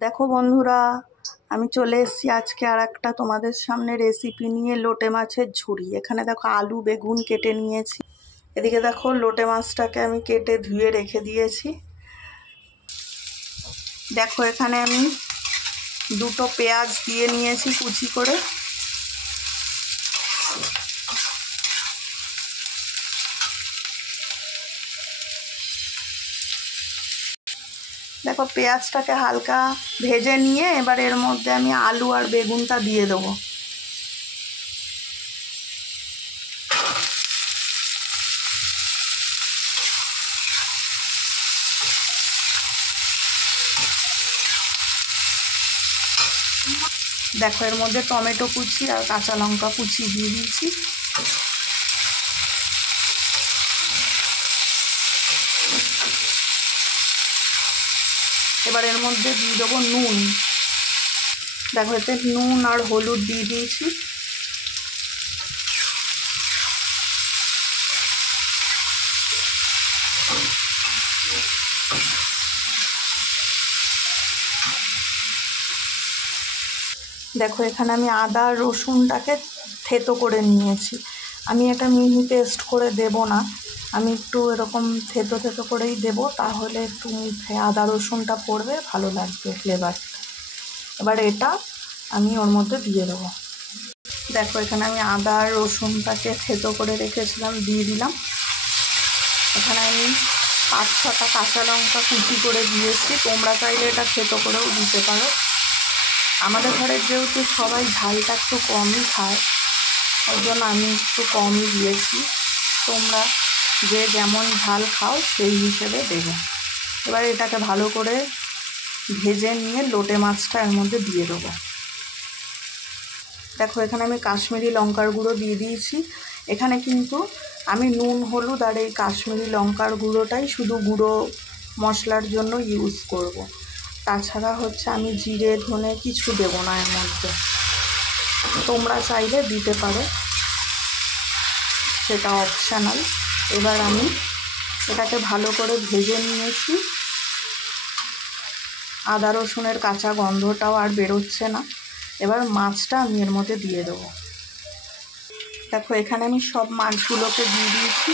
দেখো বন্ধুরা, আমি চলে এসেছি আজকে আর একটা তোমাদের সামনে রেসিপি নিয়ে, লোটে মাছের ঝুড়ি। এখানে দেখো আলু বেগুন কেটে নিয়েছি। এদিকে দেখো লোটে মাছটাকে আমি কেটে ধুয়ে রেখে দিয়েছি। দেখো এখানে আমি দুটো পেঁয়াজ দিয়ে নিয়েছি কুচি করে। দেখো পেঁয়াজটাকে হালকা ভেজে নিয়ে এবার এর মধ্যে আমি আলু আর বেগুনটা দিয়ে দেবো। দেখো এর মধ্যে টমেটো কুচি আর কাঁচা লঙ্কা কুচি দিয়ে দিয়েছি। এবার এর মধ্যে দিয়ে দেবো নুন। দেখো এতে নুন আর হলুদ দিয়ে দিয়েছি। দেখো এখানে আমি আদা রসুনটাকে থেতো করে নিয়েছি। আমি এটা মিহি পেস্ট করে দেব না, আমি একটু এরকম থেতো থেতো করেই দেব, তাহলে একটু মুখে আদা রসুনটা পড়বে, ভালো লাগবে ফ্লেভারটা। এবার এটা আমি ওর মধ্যে দিয়ে দেবো। দেখো এখানে আমি আদা আর রসুনটাকে থেতো করে রেখেছিলাম, দিয়ে দিলাম। এখানে আমি 5-6টা কাঁচা লঙ্কা কুচি করে দিয়েছি, তোমরা চাইলে এটা থেতো করেও দিতে পারো। আমাদের ঘরে যেহেতু সবাই ঝালটা একটু কমই খায়, ওই জন্য আমি একটু কমই দিয়েছি। তোমরা যে যেমন ঝাল খাও সেই হিসেবে দেবে। এবার এটাকে ভালো করে ভেজে নিয়ে লোটে মাছটা এর মধ্যে দিয়ে দেবো। দেখো এখানে আমি কাশ্মীরি লঙ্কার গুঁড়ো দিয়ে দিয়েছি। এখানে কিন্তু আমি নুন হলুদ আর এই কাশ্মীরি লঙ্কার গুঁড়োটাই শুধু গুঁড়ো মশলার জন্য ইউজ করব। তাছাড়া আমি জিরে ধনে কিছু দেব না এর মধ্যে। তোমরা চাইলে দিতে পারো, সেটা অপশনাল। এবার আমি এটাকে ভালো করে ভেজে নিয়েছি। আদা রসুনের কাঁচা গন্ধটাও আর বেরোচ্ছে না। এবার মাছটা আমি এর মধ্যে দিয়ে দেবো। দেখো এখানে আমি সব মাছগুলোকে দিয়ে দিয়েছি।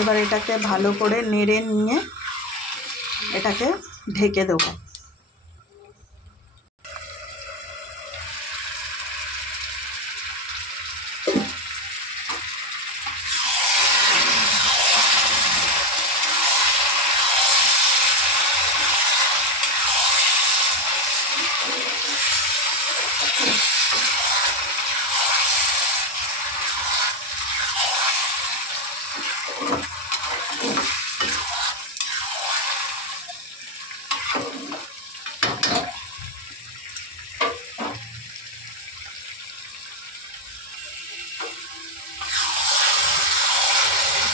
এবার এটাকে ভালো করে নেড়ে নিয়ে এটাকে ঢেকে দেবো।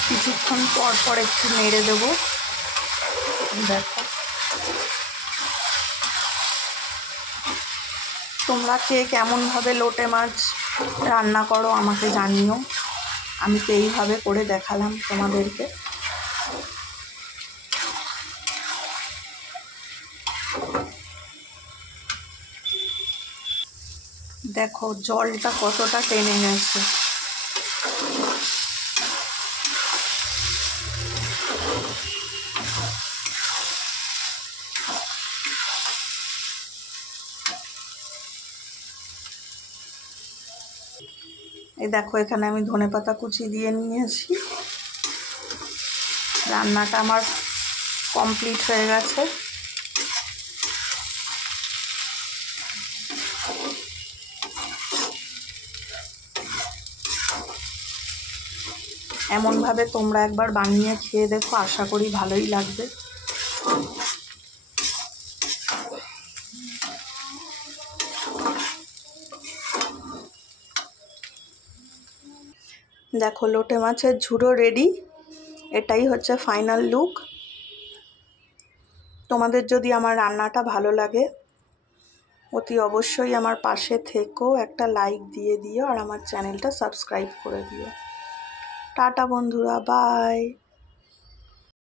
কিছুক্ষণ পর পর একটু নেড়ে দেবো। দেখো তোমরা কে কেমনভাবে লোটে মাছ রান্না করো আমাকে জানিও। আমি তো এইভাবে করে দেখালাম তোমাদেরকে। দেখো জলটা কতটা টেনে গেছে। এই দেখো এখানে আমি ধনেপাতা কুচি দিয়ে নিয়েছি। রান্নাটা আমার কমপ্লিট হয়ে গেছে। এমনভাবে তোমরা একবার বানিয়ে খেয়ে দেখো, আশা করি ভালোই লাগবে। দেখো লোটে মাছের ঝুড়ো রেডি। এটাই ফাইনাল লুক। তোমাদের যদি আমার রান্নাটা ভালো লাগে, অতি অবশ্যই আমার পাশে থেকো, একটা লাইক দিয়ে দিও আর আমার চ্যানেলটা সাবস্ক্রাইব করে দিও। টাটা বন্ধুরা, বাই।